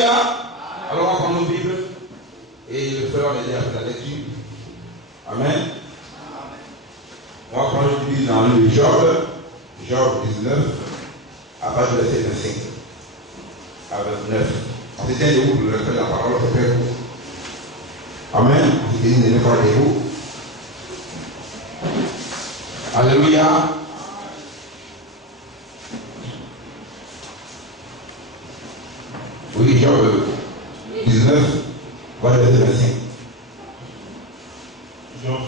Alléluia. Alors on va prendre nos Bibles et le frère va m'aider à faire la lecture. Amen. On va prendre une Bible dans le Job 19, à partir du verset 25 à 29. On se tient debout pour le refaire la parole, on se fait court. Amen. On se tient debout. Alléluia. Oui, Job 19, voilà le verset 25.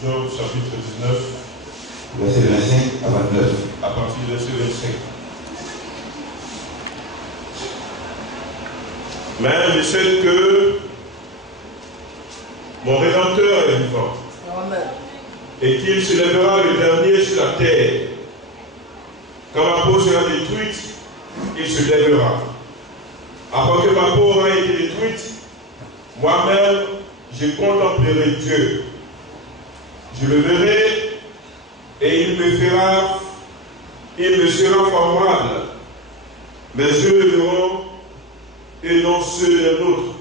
Job chapitre 19, verset 25 à 29. à partir du verset 25. Mais je sais que mon Rédempteur est vivant. Amen. Et qu'il se lèvera le dernier sur la terre. Quand ma peau sera détruite, il se lèvera. Après que ma peau aura été détruite, moi-même, je contemplerai Dieu. Je le verrai et il me sera favorable. Mes yeux le verront et non ceux d'un autre.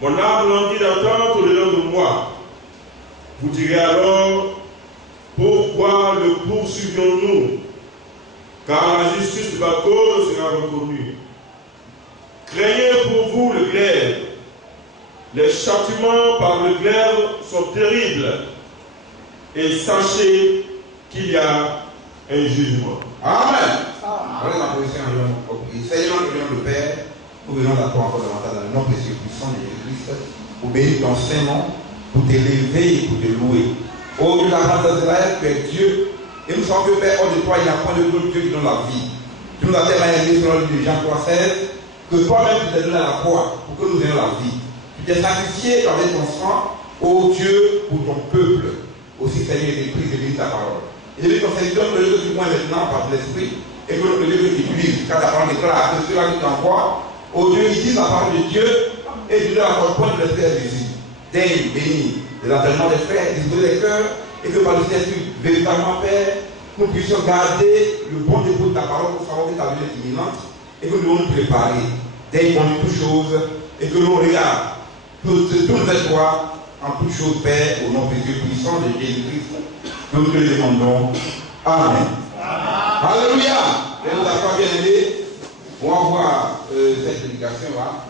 Mon âme languit d'attente au-dedans de moi. Vous direz alors, pourquoi le poursuivions-nous? Car la justice de ma cause sera reconnue. Craignez pour vous le glaive. Les châtiments par le glaive sont terribles. Et sachez qu'il y a un jugement. Amen. Voilà la position. Seigneur, nous venons de Père, nous venons d'accord encore davantage dans le nom précieux puissant de Jésus-Christ, pour bénir ton Saint-Nom, pour t'élever et pour te louer. Oh Dieu, la grandeur d'Israël, tu es Dieu, et nous savons que Père, hors de toi, il n'y a point de d'autre Dieu qui donne la vie. Tu nous as tellement aimés selon le livre de Jean 3,16, que toi-même tu t'es donné à la croix pour que nous ayons la vie. Tu t'es sacrifié avec ton sang, ô Dieu, pour ton peuple. Aussi, Seigneur, il est pris de lire ta parole. Et je veux ton Seigneur, donne le lieu du moins maintenant par l'Esprit, et que le lieu que tu lis, car ta parole déclare que ceux-là qui t'envoient, ô Dieu, ils disent la parole de Dieu, et tu leur accordes point de l'Esprit à Jésus. Daigne, béni, de l'entraînement des frères, disposer les cœurs, et que par le Saint-Esprit, véritablement, Père, nous puissions garder le bon dépôt de ta parole pour savoir que ta vie est imminente, et que nous devons nous préparer. Daigne pour toutes choses, et que nous regarde, que tout nous est toi, en toutes choses, Père, au nom précieux puissant de Jésus-Christ, que nous te le demandons. Amen. Alléluia. Et nous avons bien aimé. On va voir cette prédication là,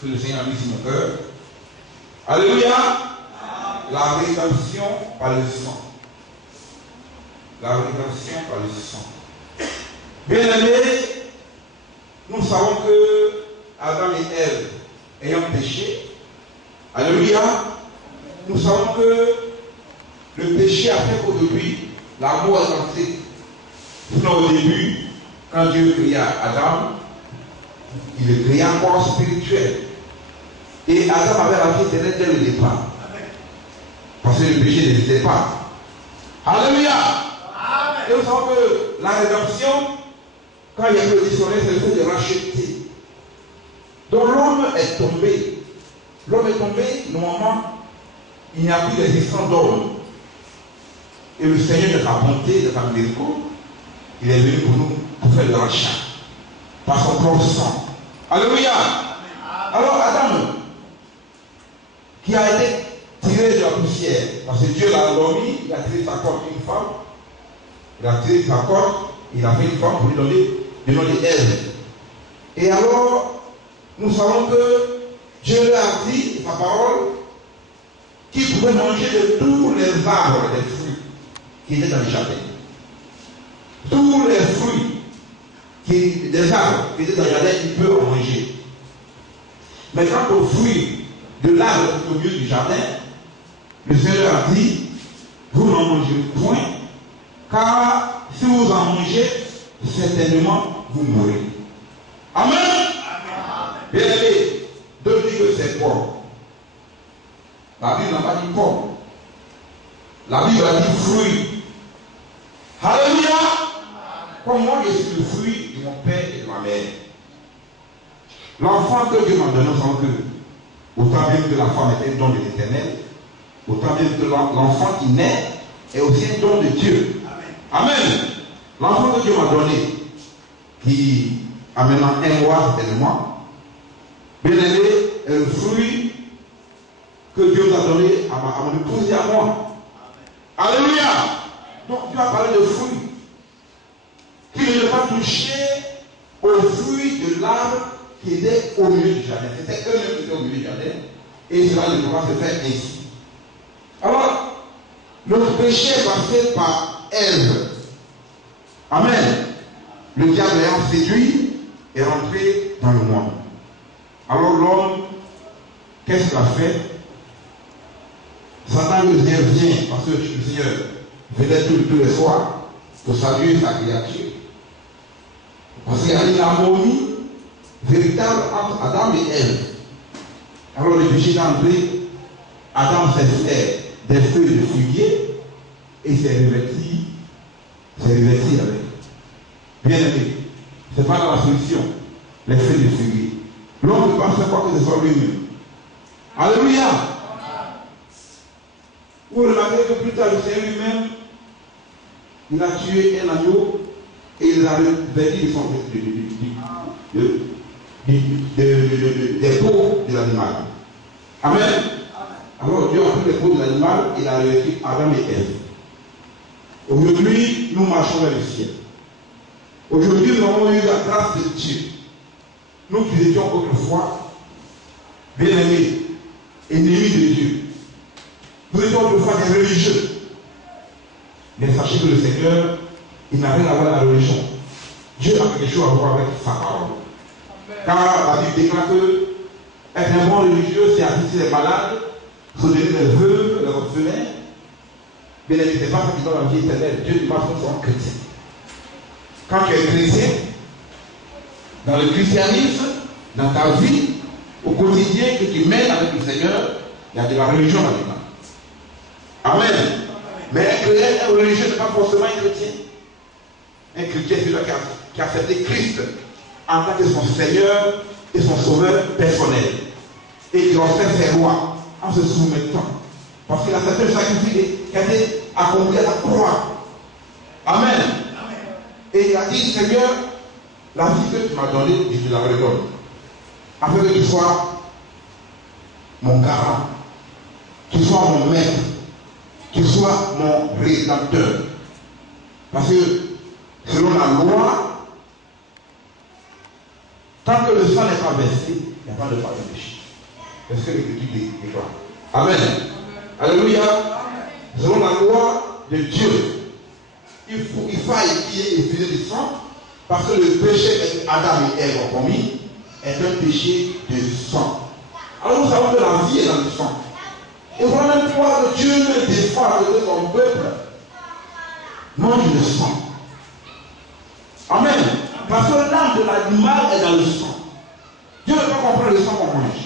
que le Seigneur a mis sur mon cœur. Alléluia. La rédemption par le sang. La rédemption par le sang. Bien aimé, nous savons que Adam et Ève, ayant péché, alléluia, nous savons que le péché a fait qu'aujourd'hui, l'amour est entré. Sinon, au début, quand Dieu créa Adam, il le créa en corps spirituel. Et Adam avait la vie éternelle dès le départ. Parce que le péché n'existait pas. Alléluia. Et nous savons que la rédemption, quand il y a eu le dissonance, c'est le fait de racheter. Donc l'homme est tombé. L'homme est tombé, normalement, il n'y a plus d'existence d'homme. Et le Seigneur de sa bonté, de sa miséricorde, il est venu pour nous, pour faire le rachat. Par son propre sang. Alléluia. Alors Adam, qui a été tiré de la poussière, parce que Dieu l'a endormi, il a tiré sa corde une femme, il a tiré sa corde, il a fait une femme pour lui donner le nom d'Ève. Et alors, nous savons que Dieu leur a dit, sa parole, qu'il pouvait manger de tous les arbres des fruits qui étaient dans le jardin. Tous les fruits des arbres qui étaient dans le jardin, il peut en manger. Mais quant aux fruits de l'arbre au milieu du jardin, le Seigneur a dit, vous n'en mangerez point, car si vous en mangez, certainement vous mourrez. Amen. Bien aimé, de dire que c'est pomme. La Bible n'a pas dit pomme. La Bible a dit fruit. Alléluia. Comme moi, je suis le fruit de mon père et de ma mère. L'enfant que Dieu m'a donné, sans que, autant bien que la femme est un don de l'Éternel, autant bien que l'enfant qui naît est aussi un don de Dieu. Amen. L'enfant que Dieu m'a donné, qui en maintenant un mois certainement. Bien aimé, est le fruit que Dieu nous a donné à mon épouse et à moi. Alléluia. Donc Dieu a parlé de fruits. Qu'il ne pas toucher aux fruits de l'arbre qui était au milieu du jardin. C'était eux-mêmes qui étaient au milieu du jardin. Et cela ne peut pas se faire ainsi. Alors, le péché est passé par Ève. Amen. Le diable ayant séduit est rentré dans le monde. Alors l'homme, qu'est-ce qu'il a fait? Satan le Seigneur vient, parce que le Seigneur venait tous les soirs pour saluer sa créature. Parce qu'il y a une harmonie véritable entre Adam et Ève. Alors le péché est entré, Adam s'est fait des feuilles de figuier et s'est revêti avec. Bien aimé, ce n'est pas dans la solution, les feuilles de figuier. L'homme ne pense pas que ce soit lui-même. Alléluia. Vous remarquez que plus tard, le Seigneur lui-même, il a tué un agneau et il a revêti des peaux de l'animal. Amen. Alors Dieu a pris les peaux de l'animal et il a revêti Adam et Ève. Aujourd'hui, nous marchons vers le ciel. Aujourd'hui, nous avons eu la grâce de Dieu. Nous qui étions autrefois bien-aimés, ennemis de Dieu. Nous étions autrefois des religieux. Mais sachez que le Seigneur, il n'a rien à voir avec la religion. Dieu a quelque chose à voir avec sa parole. Car la Bible déclare que être un bon religieux, c'est assister les malades, soutenir les veuves, les orphelins. Mais ce n'est pas ça qui donne la vie éternelle. Dieu ne marche pas chrétien. Quand tu es chrétien, dans le christianisme, dans ta vie, au quotidien que tu mènes avec le Seigneur, il y a de la religion là-dedans. Amen. Mais un religieux n'est pas forcément un chrétien. Un chrétien, c'est celui qui a accepté Christ en tant que son Seigneur et son Sauveur personnel. Et qui refait ses lois en se soumettant. Parce qu'il a accepté le sacrifice qui a été accompli à la croix. Amen. Et il a dit, Seigneur, la vie que tu m'as donnée, je te la redonne. Afin que tu sois mon garant, que tu sois mon maître, que tu sois mon rédempteur. Parce que selon la loi, tant que le sang n'est pas versé, il n'y a pas de pardon de péché. C'est ce que l'Écriture déclare. Amen. Alléluia. Selon la loi de Dieu, il faut qu'il y ait effusé du sang, parce que le péché que Adam et Ève ont commis est un péché de sang. Alors nous savons que la vie est dans le sang. Et voilà pourquoi que Dieu me défend de son peuple. Mange le sang. Amen. Parce que l'âme de l'animal est dans le sang. Dieu ne peut pas comprendre le sang qu'on mange.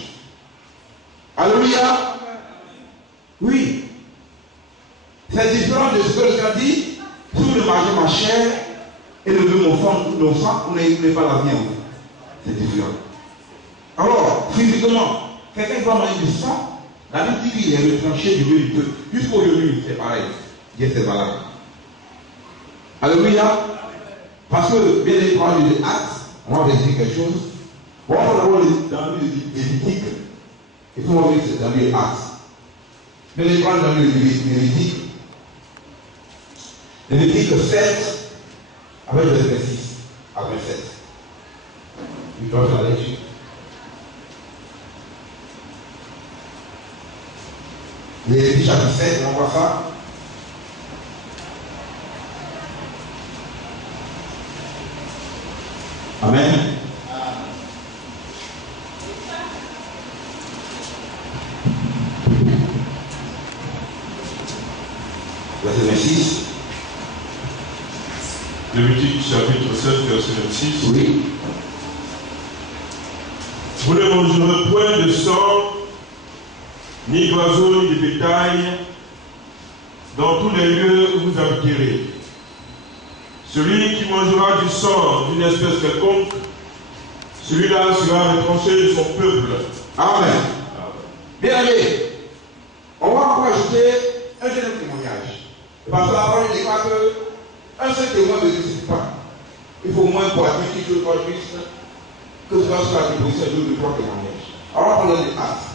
Alléluia. Oui. C'est différent de ce que le Seigneur dit. Si vous ne mangez ma chair et ne buvez mon sang, vous n'avez pas la vie en vous. C'est différent. Alors, physiquement, quelqu'un qui va manger du sang, la Bible dit qu'il est retranché du milieu du feu. Jusqu'aujourd'hui, c'est pareil. Dieu c'est valable. Alléluia. Parce que, bien évidemment, les actes, on va vérifier quelque chose. On va d'abord dans le Lévitique. Il faut voir dans les actes. Bien évidemment, dans le Lévitique. Lévitique 7, avec le verset 6 à 27. Il doit faire la lecture. Lévitique chapitre 7, on voit ça. Amen. Verset 26. Lévitique chapitre 7, verset 26. Oui. Vous ne mangerez point de sang, ni d'oiseaux, ni de bétail, dans tous les lieux où vous habiterez. Celui qui mangera du sang d'une espèce quelconque, celui-là sera retranché de son peuple. Amen. Bien aimé, on va encore ajouter un deuxième témoignage. Parce que la parole déclare qu'un seul témoin ne suffit pas. Il faut au moins pour admettre quelque chose pour Christ que ce soit sur la déposition de 2 ou 3 témoignages. Alors on va prendre les actes.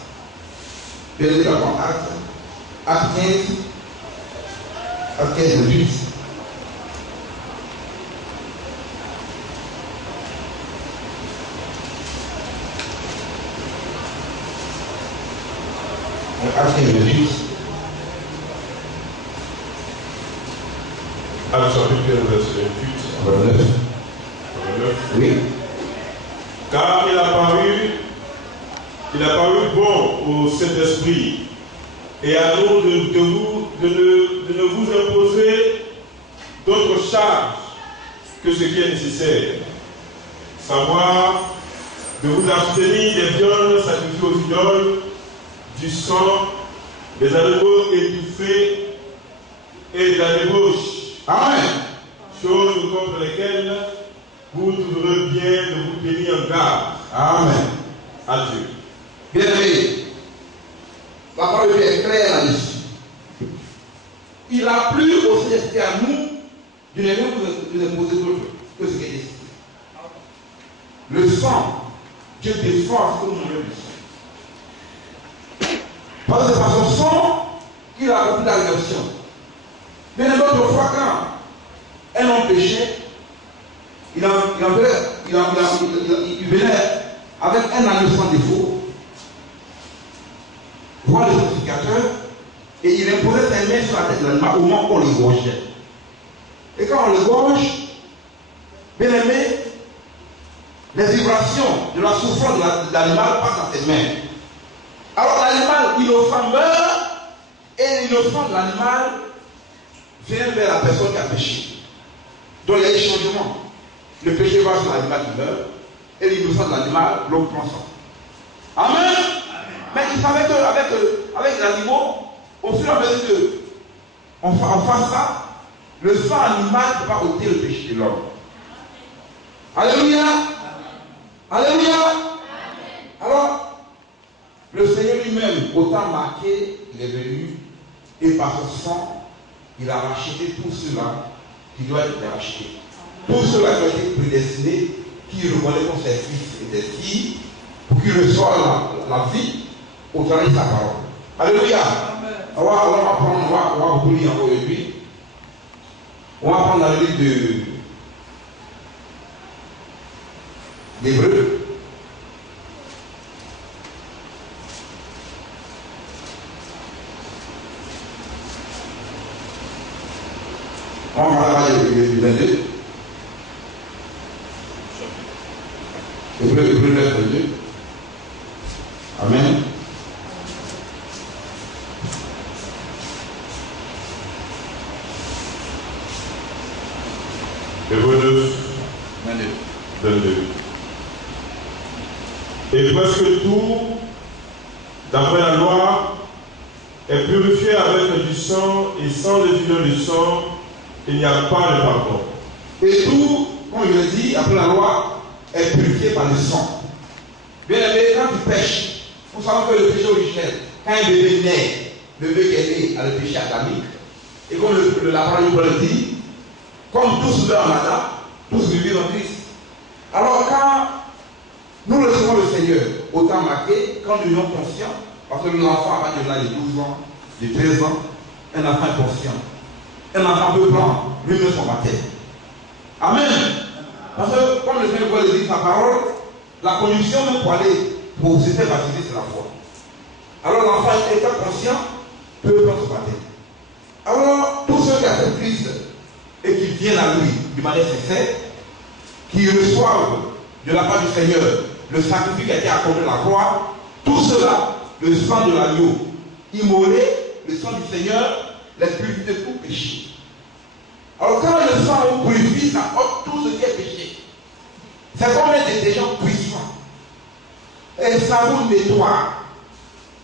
Bien évidemment, acte 15, acte 15 de 8. Acte 15 de 8. Acte chapitre 15, verset 28. 29. Oui. Car il a paru bon au Saint-Esprit et à nous de ne vous imposer d'autres charges que ce qui est nécessaire, savoir de vous abstenir des viandes sacrifiées aux idoles, du sang, des animaux étouffés et de la débauche. Amen. Choses contre lesquelles vous trouverez bien de vous tenir en garde. Amen. Adieu. Bien aimé, la parole de Dieu est claire là-dessus. Il a plu au Saint-Esprit à nous de ne rien vous imposer d'autre que ce qui est nécessaire. Le sang, Dieu défend à ce que nous mangeons du sang. Parce que c'est par son sang qu'il a accompli la rédemption. Mais l'autre fois, quand un homme péchait, il venait avec un agneau sans défaut, voir le sacrificateur, et il imposait ses mains sur la tête de l'animal au moment où on le gorgeait. Et quand on le gorge, bien aimé, les vibrations de la souffrance de l'animal passent dans ses mains. Alors l'animal innocent meurt, et l'innocent de l'animal vient vers la personne qui a péché. Donc il y a un changement. Le péché va sur l'animal qui meurt, et l'innocent de l'animal, l'homme prend ça. Amen. Mais il savait qu'avec les animaux, au fur et à mesure qu'on fasse ça, le sang animal ne peut pas ôter le péché de l'homme. Alléluia. Alléluia. Alors, le Seigneur lui-même, autant marqué, il est venu, et par son sang, il a racheté tous ceux-là qui doivent être rachetés. Tous ceux-là qui ont été prédestinés, qui reconnaissent comme ses fils et ses filles, pour qu'ils reçoivent la vie au travers de sa parole. Alléluia. Alors, on va beaucoup lire encore aujourd'hui. On va prendre la livre d'Hébreux. On va parler du 22. Hébreux 9, 22. Amen. Hébreux 9, 22. Et presque tout, d'après la loi, est purifié avec du sang, et sans l'effusion du sang, il n'y a pas de pardon. Et tout, comme je l'ai dit, après la loi, est purifié par le sang. Bien aimé, quand tu pêches, vous savez que le péché originel, quand un bébé naît, le bébé qui est né a le péché adamique, et comme la parole de Paul dit, comme tous meurent en Adam, tous vivent en Christ. Alors quand nous recevons le Seigneur, autant marqué, quand nous sommes conscients, parce que l'enfant à partir de là, de 12 ans, de 13 ans, un enfant est conscient. Un enfant peut prendre lui-même son baptême. Amen. Parce que, comme le Seigneur Paul dit sa parole, la condition même pour aller, pour se faire baptiser, c'est la foi. Alors l'enfant étant conscient, peut prendre son baptême. Alors, tous ceux qui acceptent Christ et qui viennent à lui de manière sincère, qui reçoivent de la part du Seigneur le sacrifice qui a été accordé à la croix, tout cela, le sang de l'agneau immolé, le sang du Seigneur, les purifie de tout péché. Alors quand le sang vous purifie, ça ôte tout ce qui est péché. C'est comme un détergent puissant. Et ça vous nettoie.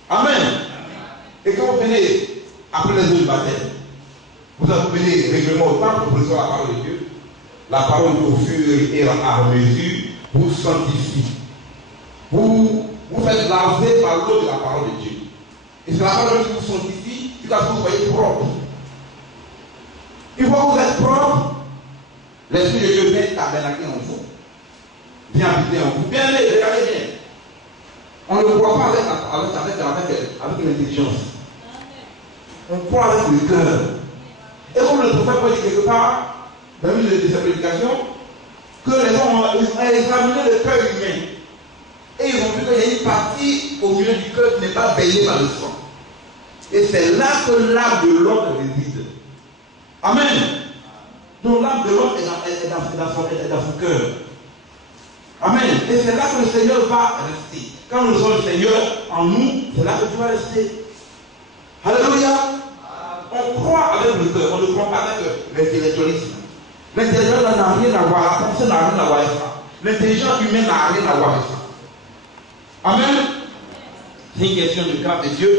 Amen. Et quand vous venez après les eaux du baptême, vous venez régulièrement au temple pour recevoir la parole de Dieu. La parole au fur et à mesure vous sanctifie. Vous faites laver par l'eau de la parole de Dieu. Et c'est la parole qui vous sanctifie jusqu'à ce que vous soyez propre. Une fois que vous êtes propre, l'Esprit de Dieu vient tabernaquer en vous. vient habiter en vous. Bien aimé, regardez bien. On ne croit pas avec l'intelligence. On croit avec le cœur. Et comme le prophète peut dire quelque part, dans une de ses prédications, que les gens ont examiné le cœur humain. Et ils ont vu qu'il y a une partie au milieu du cœur qui n'est pas baignée par le sang. Et c'est là que l'âme de l'homme réside. Amen. Donc l'âme de l'homme est dans son cœur. Amen. Et c'est là que le Seigneur va rester. Quand nous sommes le Seigneur en nous, c'est là que tu vas rester. Alléluia. On croit avec le cœur, on ne croit pas avec l'intellectualisme. L'intellectuel n'a rien à voir, la pensée n'a rien à voir avec ça. L'intelligence humaine n'a rien à voir avec ça. Amen. C'est une question de grâce de Dieu,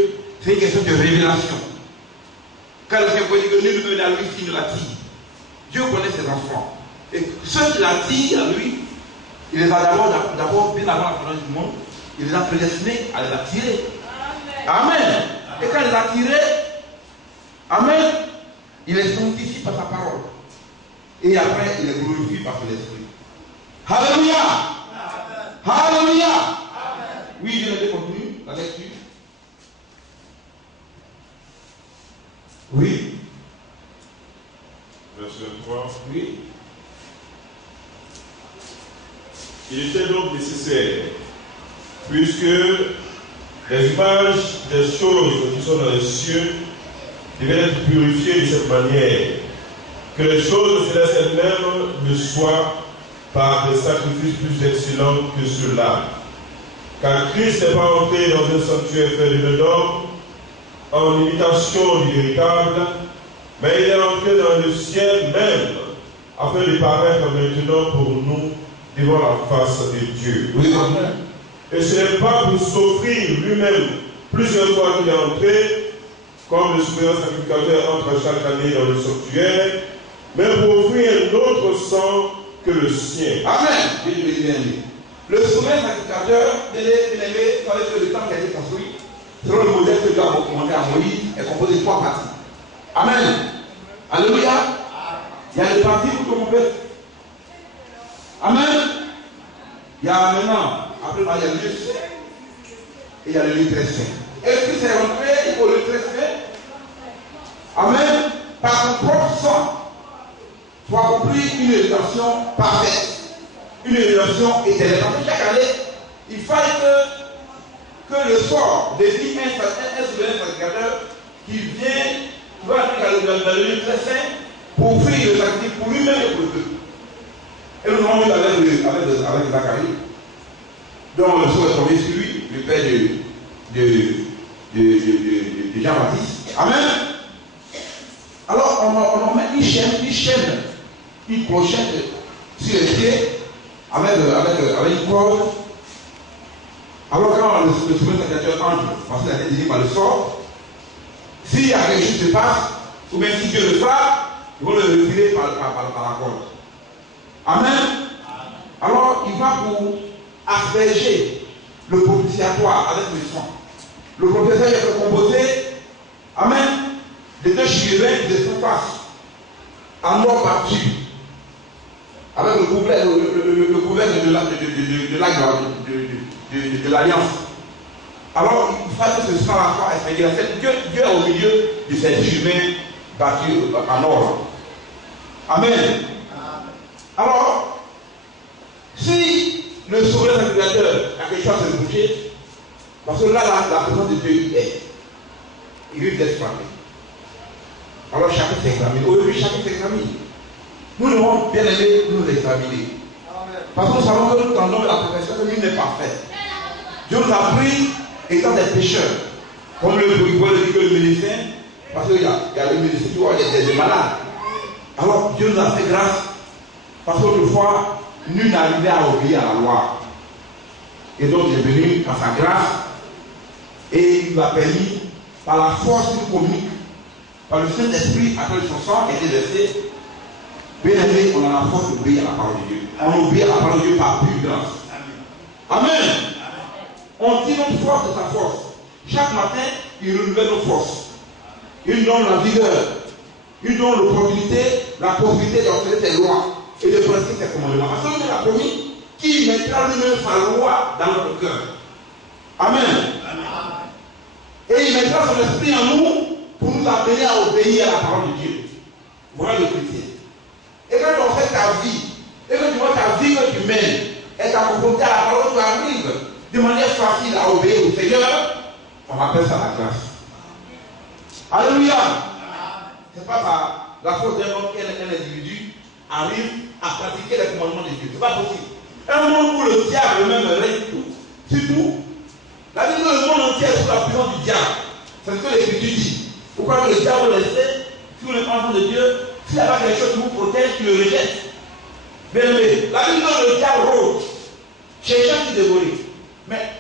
c'est une question de révélation. Quand le Seigneur dit que nul ne peut à lui s'il ne l'attire. Dieu connaît ses enfants. Et ceux qui l'attirent à lui, il les a d'abord bien avant la fondation du monde, il les a prédestinés à les attirer. Amen. Et quand il les a attirés, amen, il les sanctifie par sa parole. Et après, il les glorifie par son esprit. Alléluia. Alléluia. Oui, je l'ai continue, la lecture. Oui. Verset 3. Oui. Il était donc nécessaire, puisque les images des choses qui sont dans les cieux devaient être purifiées de cette manière, que les choses célestes elles-mêmes le soient par des sacrifices plus excellents que ceux-là. Car Christ n'est pas entré dans un sanctuaire fait de d'homme, en imitation du véritable, mais il est entré dans le ciel même, afin de paraître maintenant pour nous devant la face de Dieu. Oui. Et ce n'est pas pour s'offrir lui-même plusieurs fois qu'il est entré, comme le souverain sacrificateur entre chaque année dans le sanctuaire, mais pour offrir un autre sang que le sien. Amen. Le souverain sacrificateur, bien aimé, savait que le temps qui a été construit, selon le modèle que Dieu a recommandé à Moïse, est composé de 3 parties. Amen. Alléluia. Il y a les parties pour tout le monde. Amen. Il y a maintenant, après il y a le lieu saint et il y a le lieu très saint. Et Christ est rentré au lieu très saint. Amen. Par son propre sang, pour accomplir une rédemption parfaite, une rédemption éternelle. Parce que chaque année, il fallait que le sort désigne un souverain sacrificateur qui vient, dans le lieu très saint, pour offrir le sacrifice pour lui-même et pour le peuple. Et nous avons vu avec Zacharie, dont le sceau est tombé sur lui, le père de Jean-Baptiste. Amen. Alors on met une chaîne, une clochette sur les pieds, avec une corde. Alors quand le souverain sacrificateur entre, parce qu'il a été désigné par le sort, s'il y a quelque chose qui se passe, ou bien si Dieu le frappe, ils vont le retirer par la corde. Amen. Alors, il va pour asperger le propitiatoire avec le sang. Le propitiatoire est composé, amen, de 2 chérubins de surface, en or battu, avec le couvercle de l'alliance. Alors, il fallait que ce sang la soit aspergé. Dieu est au milieu de ces chérubins battus en or. Amen. Alors, si le souverain sacrificateur a quelque chose à se bouger, parce que là, la présence de Dieu est, il risque d'être frappé. Alors chacun s'examine. Aujourd'hui, chacun s'examine. Nous devons bien aimer nous examiner. Parce que nous savons que nous tendons la perfection, que lui n'est pas fait. Dieu nous a pris étant des pécheurs. Comme le dit que le médecin, parce qu'il y a le médecin qui voit des malades. Alors Dieu nous a fait grâce. Parce qu'autrefois, nul n'arrivait à obéir à la loi. Et donc il est venu par sa grâce et il nous a permis, par la force qu'il communique, par le Saint-Esprit, à travers son sang qui a été versé, bien aimé, on a la force d'obéir à la parole de Dieu. On obéit à la parole de Dieu par pure grâce. Amen. On tire notre force de sa force. Chaque matin, il renouvelle nos forces. Il donne la vigueur. Il donne l'opportunité, la possibilité d'observer ses lois et de pratiquer ses commandements. Parce que Dieu l'a promis, qui mettra lui-même sa loi dans notre cœur. Amen. Et il mettra son esprit en nous pour nous amener à obéir à la parole de Dieu. Voilà le chrétien. Et quand on fait ta vie, et que tu vois ta vie que tu mènes, et ta confrontée à la parole, tu arrives de manière facile à obéir au Seigneur, on appelle ça la grâce. Alléluia. C'est pas par la faute d'un homme qu'un individu arrive à pratiquer les commandements de Dieu. C'est pas possible. Un monde où le diable même règne tout, sur tout. La Bible dit que le monde entier est sous la puissance du diable. C'est ce que l'Écriture dit. Pourquoi le diable restait sur les enfants de Dieu? S'il n'y a pas quelque chose qui vous protège, tu le rejettes. Bien aimé, la Bible dit que le diable rôde, cherchant qui dévorer. Mais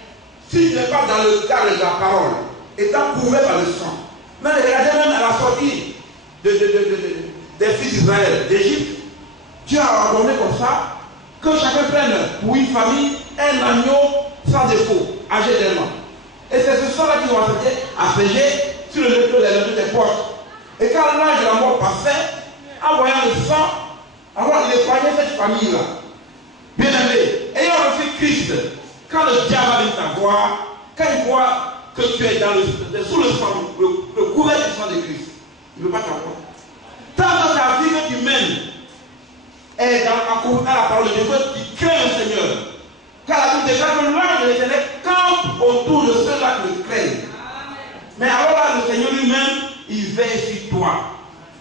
si tu n'es pas dans le cadre de la parole, étant couvert par le sang, mais regardez même à la sortie des fils d'Israël, d'Égypte, Dieu a ordonné comme ça que chacun prenne pour une famille un agneau sans défaut, âgé d'un an. Et c'est ce sang-là qui va asséger sur le levier des portes. Et quand l'ange de la mort passait, en voyant le sang, alors il épargnait cette famille-là. Bien aimé, ayant reçu Christ, quand le diable vient t'avoir, quand il voit que tu es sous le sang, le couvert du sang de Christ, il ne veut pas t'avoir. Tant que ta vie que tu mènes est à la parole de Dieu, qui craint le Seigneur. Car la Bible déclare que l'ange de l'Éternel campe autour de ceux-là qui le craignent. Mais alors là, le Seigneur lui-même, il veille sur toi.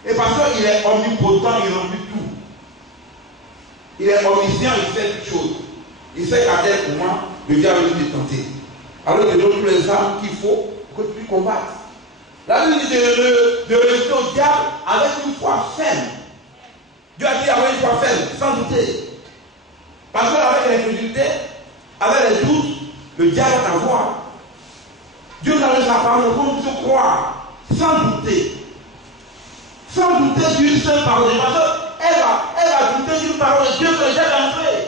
Et parce qu'il est omnipotent, il remplit tout. Il est omniscient, il fait toutes choses. Il sait qu'à tel moment, le diable veut te tenter. Alors il te donne tous les armes qu'il faut pour que tu combattes. La Bible dit de résister au diable avec une foi ferme. Dieu a dit avec une foi ferme, sans douter. Parce qu'avec l'incrédulité, avec les doutes, le diable va t'avoir. Dieu nous a donné sa parole pour nous croire, sans douter. Sans douter d'une seule parole. Parce qu'elle va douter d'une parole de Dieu que le diable a entrée.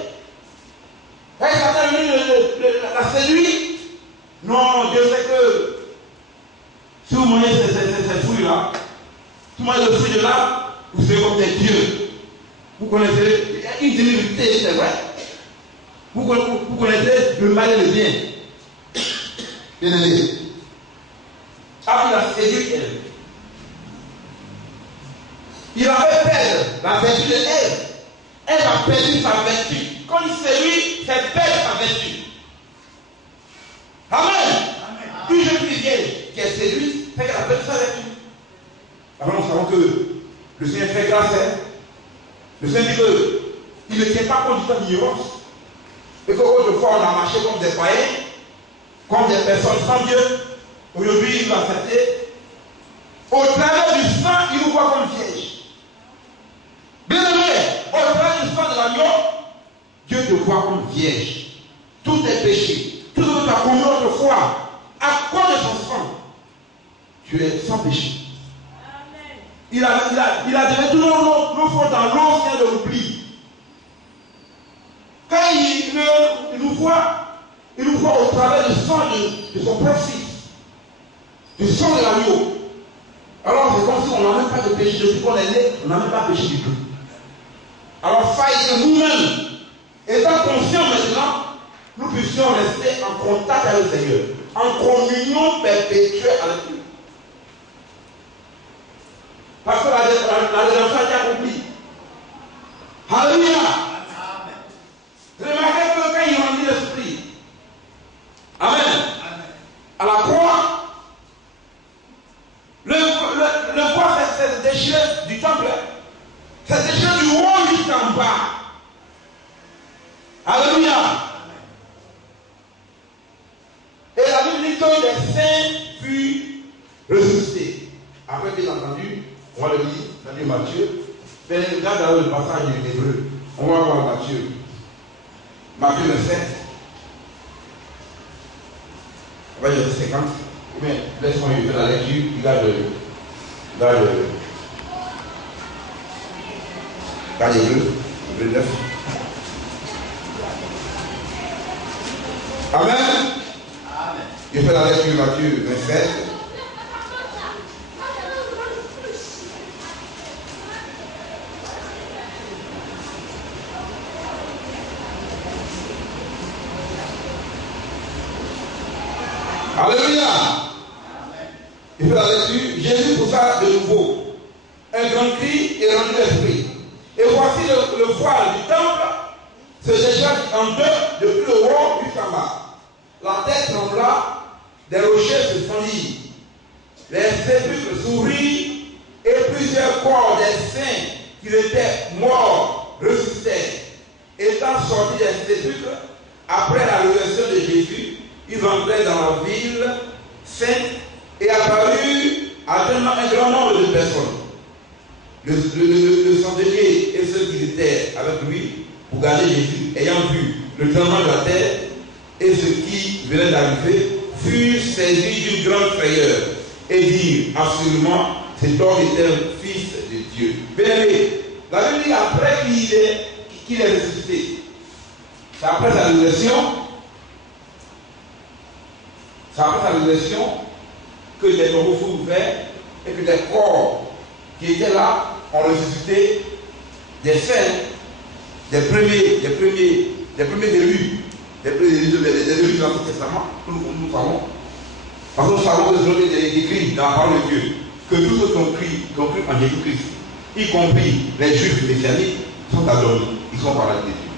Elle s'attend la séduit. Non, Dieu sait que si vous mangez ces fruits-là, si vous mangez le fruit de l'arbre, vous serez comme des dieux. Vous connaissez une divinité, c'est vrai. Vous connaissez le mal et le bien. Bien aimé. Ah, il a séduit elle. Il avait perdu la vertu de elle. Elle a perdu sa vertu. Quand il séduit, c'est perdre sa vertu. Amen. Une jeune fille vieille qui est séduite, c'est qu'elle a perdu sa vertu. Alors nous savons que le Seigneur est très grâce. Le Seigneur dit qu'il ne tient pas compte du temps d'ignorance. Et qu'autrefois on a marché comme des païens, comme des personnes sans Dieu. Aujourd'hui, il nous a accepté. Au travers du sang, il nous voit comme vierge. Bien aimé, au travers du sang de l'agneau, Dieu te voit comme vierge. Tout est péché. Tout ce que tu as commis autrefois, à cause de son sang, tu es sans péché. Amen. Il a donné tous nos fautes dans l'ancien de l'oubli. Quand il nous voit au travers du sang de son propre fils, du sang de l'agneau. Alors c'est comme si on n'a même pas de péché. Depuis qu'on est né, on n'a même pas péché du tout. Alors faille que nous-mêmes, étant conscients maintenant, nous puissions rester en contact avec le Seigneur, en communion perpétuelle avec lui. Parce que la rédemption a été accomplie. Alléluia. Remarquez que quand il rendit l'esprit, Amen. À la croix, le corps s'est déchiré du temple, s'est déchiré du haut jusqu'en bas. Alléluia. Et la Bible dit que les saints furent ressuscités. Après, bien entendu, on va le lire dans Matthieu. Mais regarde le passage de l'Hébreu. On va voir Matthieu. Matthieu le 7. On va dire 50. Mais laisse-moi faire la lecture. Regarde l'Hébreu. Hébreu 9. Amen. Je fais la lecture de Matthieu 27. Alléluia. Il fait la lecture. Jésus poussa de nouveau un grand cri et rendit l'esprit. Et voici le voile du temple se décharge en deux depuis le haut jusqu'en bas. La tête trembla, des rochers se fendirent. Les sépulcres s'ouvrirent et plusieurs corps des saints qui étaient morts ressuscitèrent. Étant sortis des sépulcres, après la résurrection de Jésus, ils entrèrent dans la ville sainte et apparurent à un grand nombre de personnes. Le centenier et ceux qui étaient avec lui pour garder Jésus, ayant vu le tremblement de la terre et ce qui venait d'arriver, furent saisis d'une grande frayeur et dirent assurément cet homme était un fils de Dieu. Bien-aimé, la Bible dit après qu'il est ressuscité, c'est après sa résurrection, que les tombeaux furent ouverts et que des corps qui étaient là ont ressuscité, des saints, des premiers élus de l'Ancien Testament, nous savons. Parce que nous savons que ce est écrit dans la parole de Dieu, que tous ceux qui ont cru en Jésus-Christ, y compris les Juifs messianiques, sont adorés, ils sont paradis de Dieu.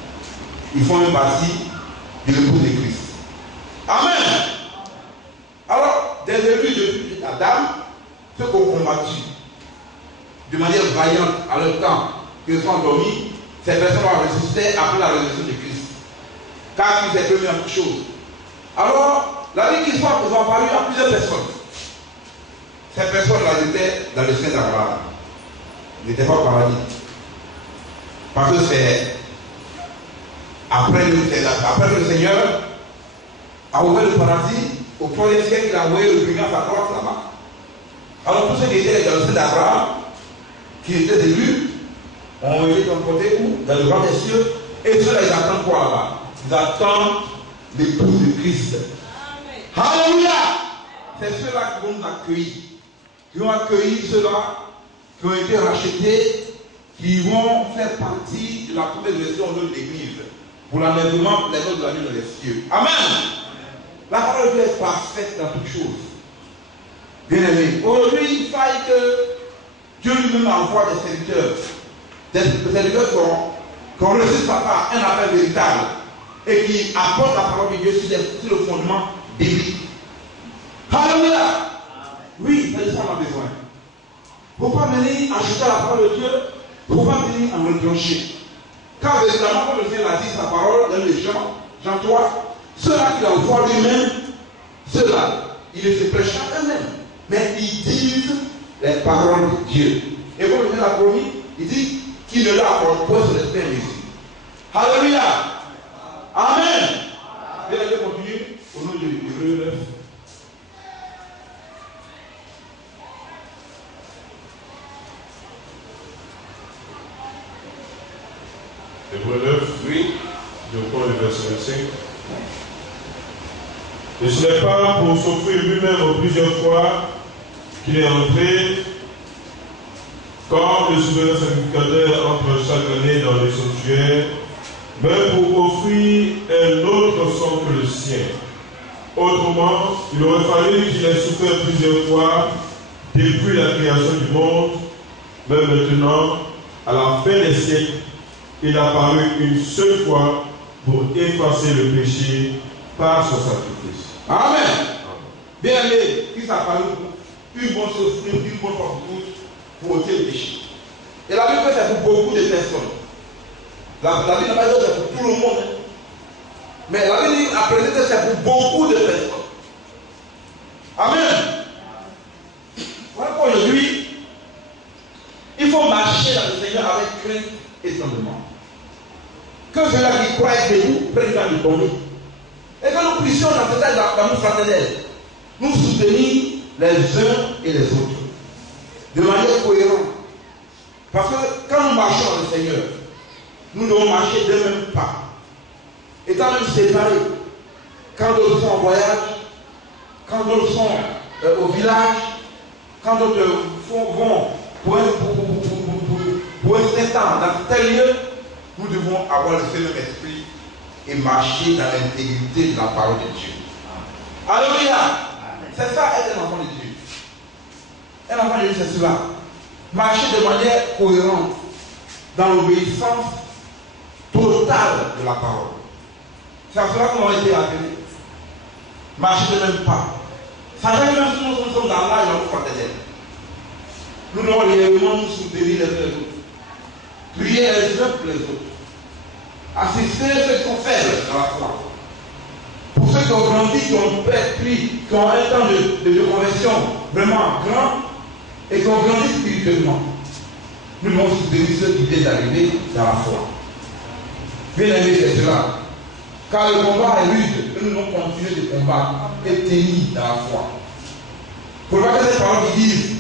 Ils font une partie de l'épouse de Christ. Amen. Alors, des élus depuis Adam, ceux qui ont combattu de manière vaillante à leur temps, qu'ils sont endormis, ces personnes vont ressusciter après la résurrection de Christ. Car c'est la première chose. Alors, la vie qui soit, ils ont apparu à plusieurs personnes. Ces personnes-là étaient dans le sein d'Abraham. Ils n'étaient pas au paradis. Parce que c'est après que le Seigneur a ouvert le paradis, au 3e siècle, il a envoyé le brigand à droite là-bas. Alors tous ceux qui étaient dans le sein d'Abraham, qui étaient élus, ont été transportés où? Dans le grand des cieux. Et ceux-là, ils attendent quoi là-bas? Ils attendent l'épouse de Christ. Amen. Alléluia! C'est ceux-là qui vont nous accueillir. Qui vont accueillir ceux-là qui ont été rachetés, qui vont faire partie de la première version de l'Église pour l'enlèvement des noces de la vie dans les cieux. Amen. La parole de Dieu est parfaite dans toutes choses. Bien aimé, aujourd'hui, il faille que Dieu lui-même envoie des serviteurs qui ont reçu sa part un appel véritable et qui apportent la parole de Dieu sur le fondement biblique. Alléluia. Oui, c'est ça qu'on a besoin. Il ne faut pas venir acheter la parole de Dieu, il ne faut pas venir en retrancher. Car véritablement, comme le Seigneur a dit sa parole dans les Jean 3, ceux-là qui l'envoient lui-même, ceux-là, ils ne se prêchent pas eux-mêmes, mais ils disent les paroles de Dieu. Et comme le Seigneur l'a promis, il dit qu'il ne l'a apporte point sur l'esprit invisible. Alléluia. Amen. Bien, allez continuer au nom de Hébreux 9. Hébreux 9, oui, je prends le verset 25. Et ce n'est pas pour s'offrir lui-même plusieurs fois qu'il est entré, comme le souverain sacrificateur entre chaque année dans le sanctuaire, mais pour offrir un autre sang que le sien. Autrement, il aurait fallu qu'il ait souffert plusieurs fois depuis la création du monde, mais maintenant, à la fin des siècles, il a apparu une seule fois pour effacer le péché par son sacrifice. Amen. Bien aimé, il s'est apparu une bonne chose, une bonne fois pour toutes, pour ôter le péché. Et la Bible, c'est pour beaucoup de personnes. La Bible n'a pas dit que c'est pour tout le monde. Mais la Bible a présenté que c'est pour beaucoup de personnes. Amen. Voilà qu'aujourd'hui, il faut marcher dans le Seigneur avec crainte et tremblement. Que ceux-là qui croient que nous prennent le temps de tomber. Et que nous puissions dans cet amour fraternel, nous soutenir les uns et les autres. De manière cohérente. Parce que quand nous marchons dans le Seigneur, nous devons marcher d'un même pas. Étant même séparés. Quand d'autres sont en voyage, quand d'autres sont au village, quand d'autres vont pour un instant dans tel lieu, nous devons avoir le seul esprit et marcher dans l'intégrité de la parole de Dieu. Alléluia. C'est ça être un enfant de Dieu. Un enfant de Dieu, c'est cela. Marcher de manière cohérente dans l'obéissance totale de la parole. C'est à cela qu'on a été appelés. Marcher de même pas. Ça veut même si nous sommes dans l'âge de la fraternelle. Nous devons réellement nous soutenir les uns les autres. Prier les uns pour les autres. Assister ceux qui sont faibles dans la foi. Pour ceux qui ont grandi, qui ont pris, qui ont un temps de conversion vraiment grand et qui ont grandi spirituellement. Nous devons soutenir ceux qui viennent d'arriver dans la foi. Bien aimé, c'est cela. Car le combat est rude, nous devons continuer de combattre et tenir dans la foi. Pour voir que ces paroles qui disent,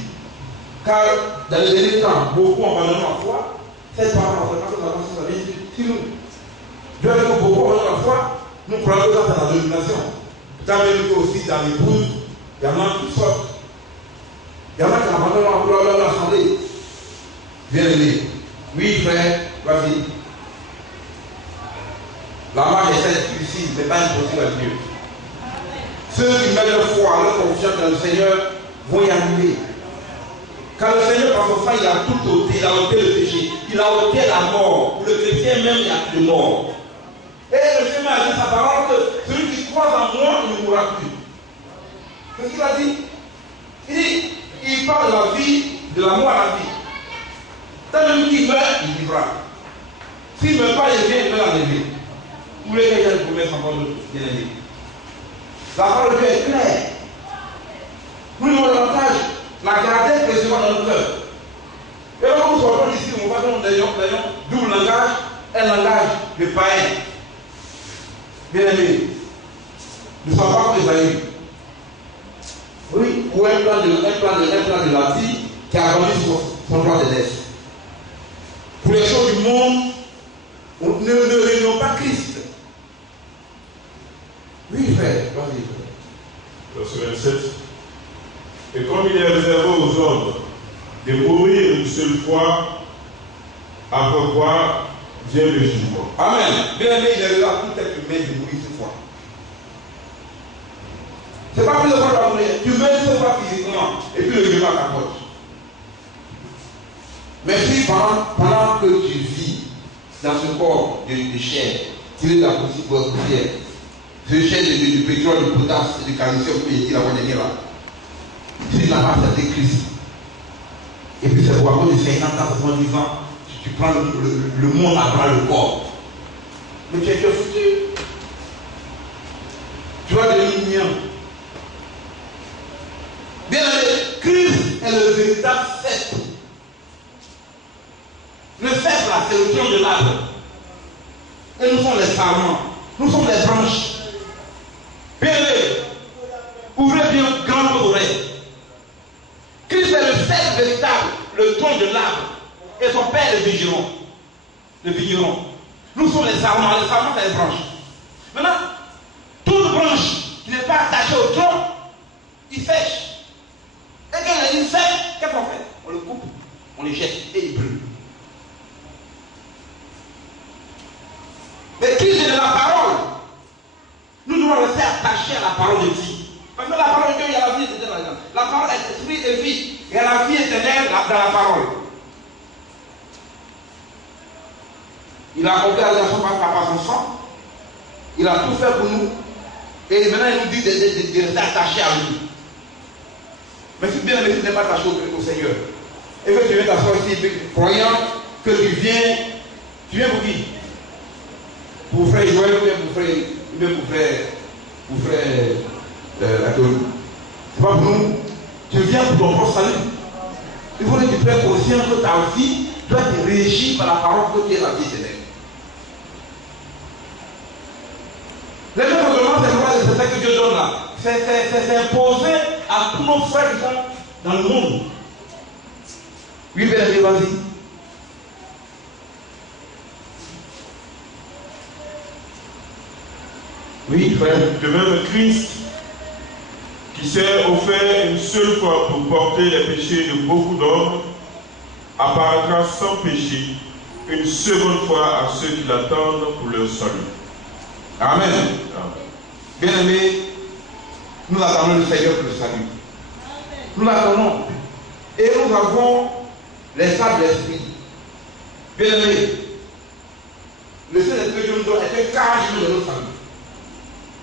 car dans les derniers temps, beaucoup ont abandonné la foi, cette parole, ça vient sur nous. Dieu a dit que beaucoup ont abandonné la foi, nous prenons ça dans la domination. Tant même que aussi dans les boules, il y en a toutes sortes. Il y en a qui abandonnent l'assemblée. Bien aimé. Oui, frère, vas-y. La marche est celle difficile, mais pas impossible à Dieu. Ceux qui mettent leur foi, leur confiance dans le Seigneur vont y arriver. Car le Seigneur, par son sang, il a tout ôté. Il a ôté le péché. Il a ôté la mort. Pour le chrétien même, il n'y a plus de mort. Et le Seigneur a dit sa parole que celui qui croit en moi, il ne mourra plus. Qu'est-ce qu'il a dit? Il dit, il parle de la vie, de la mort à la vie. Tant même qu'il meurt, il vivra. S'il ne meurt pas, il vient, il peut l'enlever. Vous voulez que j'aille vous mettre encore d'autres, bien aimé. La parole de Dieu est claire. Nous devons davantage la garder précisément dans notre cœur. Et là, nous sortons d'ici, on va dans un double langage, un langage de païen. Bien aimé, nous ne sommes pas comme Esaïe. Oui, ou un plan de la vie qui a grandi son droit de naissance. Pour les choses du monde, ne réunions pas Christ. Oui, frère, vas-y. Verset 27. Et comme il est réservé aux hommes de mourir une seule fois, après quoi vient le jugement. Amen. Bien aimé, il est réservé à tout être humain de mourir une fois. C'est pas plus de fois de mourir. Tu meurs une fois physiquement, et puis le jugement t'apporte. Mais si pendant que tu vis dans ce corps de chair, tiré de la poussière, ce chair de pétrole, de potasse et de calcium qui est la voie de là, si tu n'as pas accepté Christ, et puis c'est pour avoir de 50 ans, 70 ans, tu prends le monde à bras le corps. Mais tu es foutu. Tu vas devenir mien. Bien aimé, Christ est le véritable cèpe. Le cèpe là, c'est le tronc de l'arbre. Et nous sommes les sarments. Nous sommes les branches. Bien aimé, ouvrez bien grand vos oreilles. Christ est le cèpe véritable, le tronc de l'arbre. Et son père est le vigneron. Le vigneron. Nous sommes les sarments. Les sarments, c'est les branches. Maintenant, toute branche qui n'est pas attachée au tronc, il sèche. Et quand il sèche, qu'est-ce qu'on fait? On le coupe, on le jette et il brûle. Mais Christ est de la parole. Nous devons rester attachés à la parole de vie. Parce que la parole de Dieu, il y a la vie éternelle là-dedans. La parole est esprit et vie. Il y a la vie éternelle dans la parole. Il a accompli la rédemption par son sang. Il a tout fait pour nous. Et maintenant, il nous dit de rester attachés à lui. Mais si bien aimé, tu n'es pas attaché au Seigneur. Et que tu viens t'asseoir ici, croyant que tu viens pour qui? Pour frère Joël ou bien pour frère Latour. C'est pas pour nous. Tu viens pour ton propre salut. Il faut que tu sois conscient que ta vie doit être régie par la parole que tu es la vie éternelle. Les mêmes règlements, c'est ça que Dieu donne là. C'est imposé à tous nos frères qui sont dans le monde. Oui, bien aimé, vas-y. Oui, frère. De même, Christ, qui s'est offert une seule fois pour porter les péchés de beaucoup d'hommes, apparaîtra sans péché une seconde fois à ceux qui l'attendent pour leur salut. Amen. Bien aimé, Nous attendons le Seigneur pour le salut. Nous l'attendons. Et nous avons les sables de l'esprit. Bien aimé, le Saint-Esprit nous donne un cage de notre salut.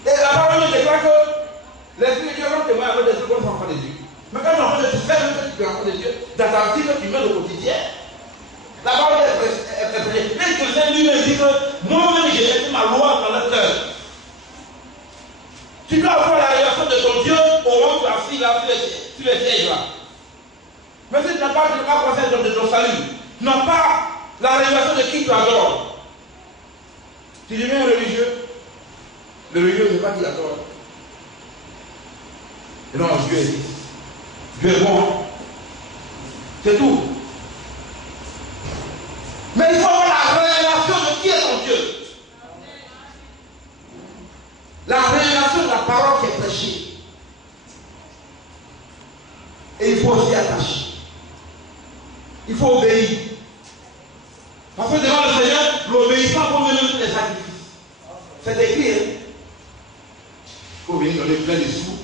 Et la parole nous déclare que l'Esprit de Dieu va témoigner avec des secondes enfants de Dieu. Mais quand on veut faire ce que tu es enfant de Dieu, dans ta vie que tu mets au quotidien, la parole est prêchée. Mais que le Seigneur lui-même dit que moi-même j'ai laissé ma loi dans le cœur. Tu dois avoir la révélation de ton Dieu au moment où tu as assis là sur les sièges là. Mais si tu n'as pas conscience de ton salut, tu n'as pas la révélation de qui tu adores. Tu deviens religieux. Le religieux, ce n'est pas qui adore. Et non, Dieu est dit. Dieu est bon. C'est tout. Mais il faut avoir la révélation de qui est ton Dieu. La révélation de la parole qui est prêchée. Et il faut aussi attacher. Il faut obéir. Parce que devant le Seigneur, l'obéissance pour mener tous les sacrifices. C'est écrit. Hein? Il faut venir donner plein de sous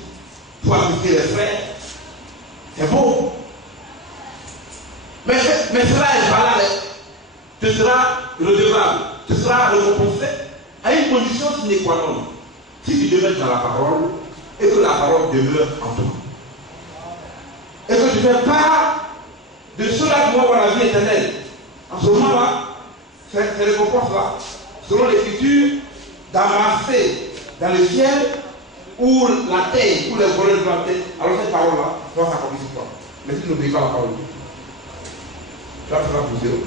pour assister les frères. C'est beau. Mais cela est valable. Tu seras redevable. Tu seras récompensé à une condition sine qua non. Si tu demeures dans la parole et que la parole demeure en toi. Et que tu fais part de cela qui vont avoir la vie éternelle. En ce moment-là, ces récompenses-là seront l'écriture d'amasser dans le ciel ou la terre, ou les voleurs de la terre. Alors cette parole-là doit s'accomplir sur toi. Mais si tu n'obéis pas à la parole, tu vas faire pour zéro.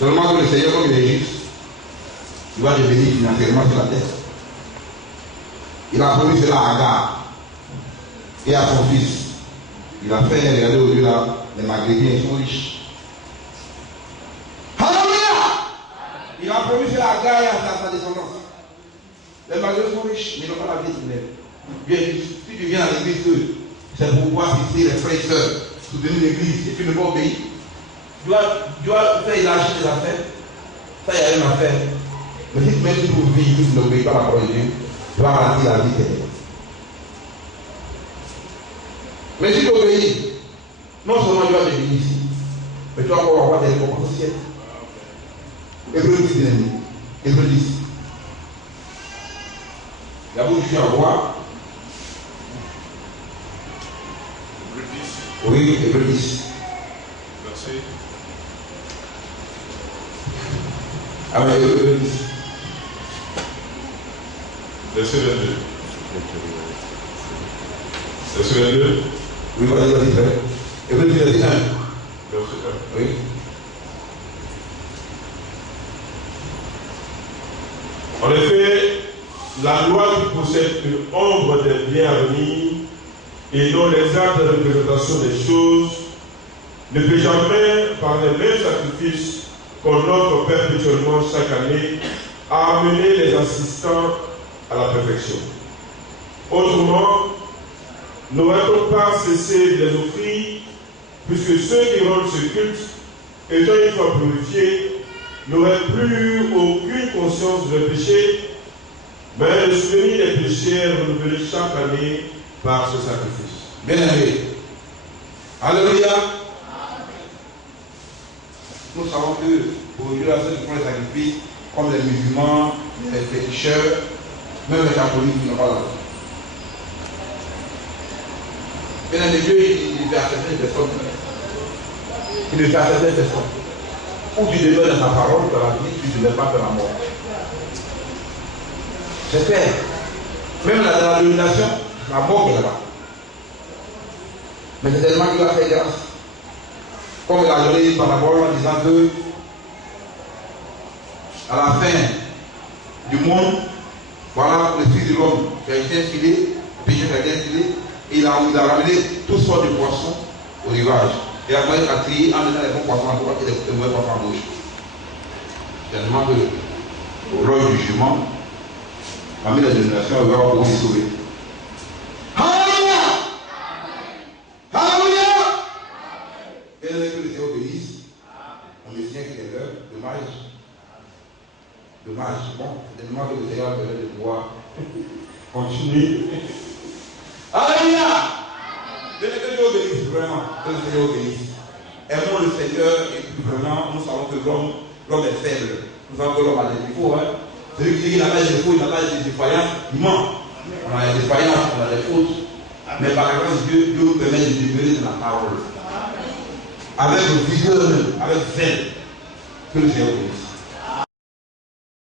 Seulement que le Seigneur, comme il est juste, il va devenir financièrement sur la terre. Il a promis cela à Agar et à son fils. Il a fait, regardez aujourd'hui là, les Maghrébins sont riches. Alléluia! Il a promis cela à Agar et à sa descendance. Les Maghrébins sont riches, mais ils n'ont pas la vie éternelle. Bien, si tu viens à l'église, c'est pour pouvoir assister les frères et sœurs, soutenir l'église, et tu ne vas pas obéir. Tu dois faire élargir tes affaires. Ça, il n'y a rien à faire. Mais si même si tu vivre, tu n'obéis pas à la parole de Dieu, tu vas ralentir la vie éternelle. Mais si tu obéis, non seulement tu vas te bénir ici, mais tu vas encore avoir des récompenses au ciel. Hébreu 10, bien aimé. Hébreu 10. D'abord, je suis un roi. Oui, Hébreu 10. Merci. Ah oui, Hébreu 10. Verset 22. Verset 22. Oui, voilà, il va dire. Hébreu 10, verset 1. Verset 1. Oui. En effet, la loi qui possède une ombre des biens à venir et non l'exacte représentation des choses ne peut jamais, par les mêmes sacrifices qu'on offre perpétuellement chaque année, amener les assistants à la perfection. Autrement, n'aurait-on pas cessé de les offrir, puisque ceux qui rendent ce culte, étant une fois purifiés, n'auraient plus aucune conscience de péché, mais le souvenir des péchés est renouvelé chaque année par ce sacrifice. Bien aimé. Alléluia. Nous savons que pour Dieu, ceux qui font les sacrifices, comme les musulmans, les féticheurs, même les catholiques, ils n'ont pas la foi. Bien aimé, Dieu, il fait à certaines personnes. Il le fait à certaines personnes. Ou tu demeures dans ta parole, dans la vie, tu ne demeures pas dans la mort. C'est clair. Même dans la domination, la mort est là-bas. Mais c'est tellement qu'il a fait grâce. Comme il a donné par la parole en disant que à la fin du monde, voilà le Fils de l'homme qui a été infilé, le péché qui a été infilé, et il a ramené toutes sortes de poissons au rivage. Et après, il a trié en mettant les bons poissons à droite et les mauvais poissons à gauche. Tellement que l'œil du jugement, parmi les générations, il va pouvoir les sauver. Alléluia! Alléluia! Et que les Seigneur obéissent, on me tient qu'il est l'heure, dommage. Dommage, bon, c'est tellement que le Seigneur a besoin de pouvoir Continue. Alléluia. Que Dieu bénisse vraiment. Que le Seigneur bénisse. Aimons le Seigneur et puis vraiment, nous savons que l'homme est faible. Nous savons que l'homme a des défauts. Hein. Celui qui dit qu'il n'a pas de défauts, il n'a pas de défaillance, il ment. On a des défaillances, on a des fautes. Mais par exemple, Dieu nous permet de demeurer dans la parole. Avec vigueur, avec zèle. Que le Seigneur bénisse.